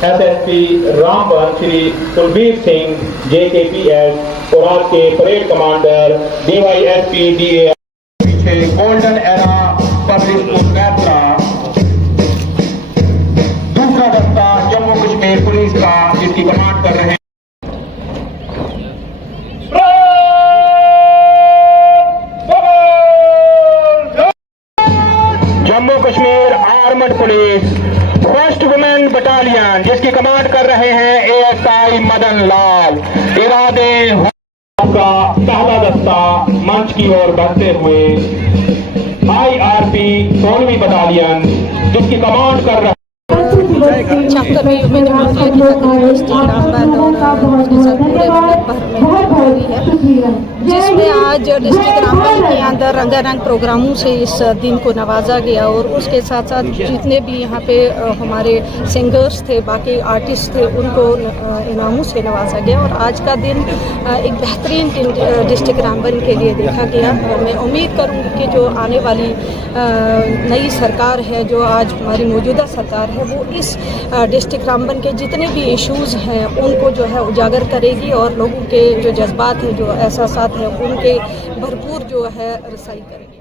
SSP Ramban Shri Kulbir Singh JKPS और आज के परेड कमांडर DYSP DA पीछे golden era public school Maitra. दूसरा दस्ता जम्मू कश्मीर पुलिस का जिसकी कमांड कर रहे हैं Jammu Kashmir armed police first women battalion जिसकी कमांड कर रहे हैं ASI मदन लाल। इरादे का पहला दस्ता मंच की ओर बढ़ते हुए IRP 16वीं बटालियन जिसकी कमांड कर रहे चैप्टर में जिसमें आज डिस्ट्रिक्ट रामबन के अंदर रंगारंग प्रोग्रामों से इस दिन को नवाजा गया और उसके साथ साथ जितने भी यहाँ पे हमारे सिंगर्स थे, बाकी आर्टिस्ट थे, उनको इनामों से नवाजा गया। और आज का दिन एक बेहतरीन डिस्ट्रिक्ट रामबन के लिए देखा गया। मैं उम्मीद करूँगी कि जो आने वाली नई सरकार है, जो आज हमारी मौजूदा सरकार है, वो इस डिस्ट्रिक्ट रामबन के जितने भी इश्यूज़ हैं उनको जो है उजागर करेगी और लोगों के जो जज्बात हैं, जो एहसासात हैं, उनके भरपूर जो है रसाई करेगी।